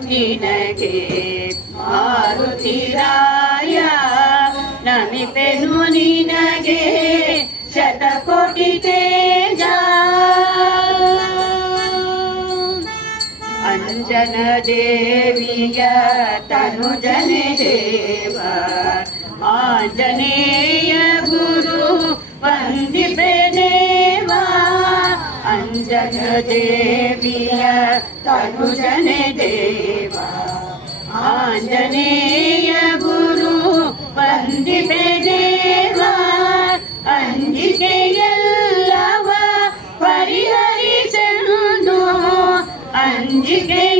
ನಿನಗೆ ಮಾರುತಿರಾಯ ನಮಿಪೆನು ನಿನಗೆ ಶತಕೋಟಿ ತೇಜ ಅಂಜನ ದೇವಿಯ ತನುಜನೆ ದೇವ ಆಂಜನೇಯ देविया देवीय तनुजन देवा। आंजनेय गुरु वंदिपे देवा। अंजिकेयल्लव परिहरिसंदो अंजिके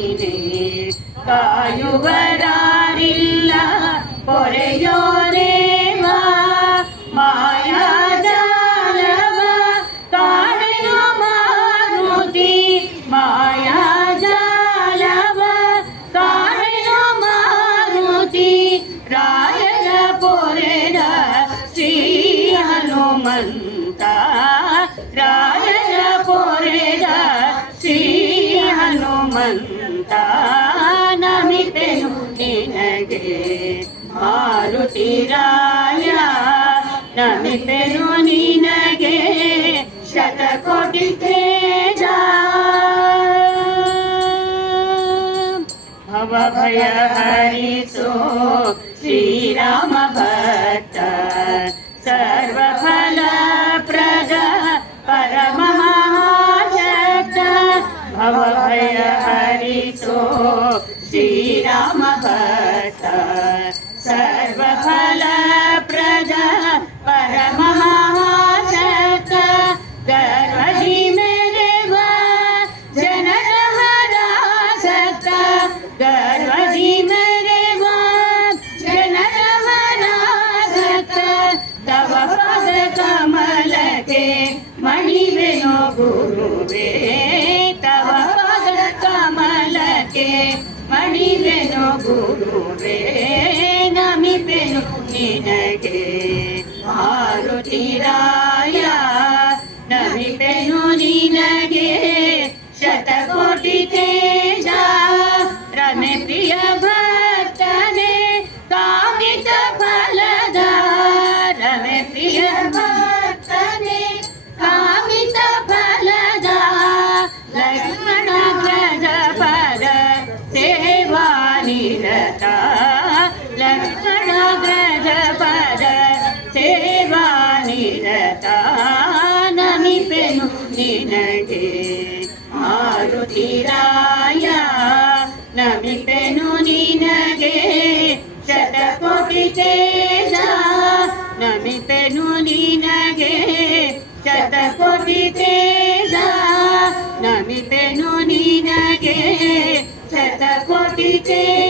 കായുവരാറില്ല പൊരയോ ദേവ മായാജാലവ കാണയോ മാരുതി മായാജാലവ കാണയോ മാരുതി രായന പൊരന ശ്രീ ഹനുമന്ത രായന പൊരന ശ്രീ ഹനുമന്ത ನಮಿತೆನು ನಿನಗೆ ಮಾರುತಿರಾಯ ನಮಿತೆನು ನಿನಗೆ ಶತಕೋಟಿ ತೇಜ ಭವ ಭಯ ಹರಿಸೋ ಶ್ರೀರಾಮ ಭಕ್ತ ಸರ್ವಫಲ ಪ್ರದ ಪರಮ ಮಹಾಶಕ್ತ ಭವ ಭಯ ಹರಿಸೋ रामभक्त सर्वफलप्रद परममहाशक्त गर्वहि मेरे वा जनरहरासक्त गर्वहि मेरे वा जनरहरासक्त तव पदकमलके मणिवेनो गुरुवे। ಮಣಿವೆನೋ ಗುರುವೇ ನಮಿಪೆನು ನಿನಗೆ ಮಾರುತಿರಾಯ ನಮಿಪೆನು ನಿನಗೆ ಮಾರುತಿರಾಯ ನಮಿಪೆನು ನಿನಗೆ ಶತಕೋಟಿ ತೇಜ ನಮಿಪೆನು ನಿನಗೆ ಶತಕೋಟಿ ತೇಜ ನಮಿಪೆನು ನಿನಗೆ ಶತಕೋಟಿ ತೇಜ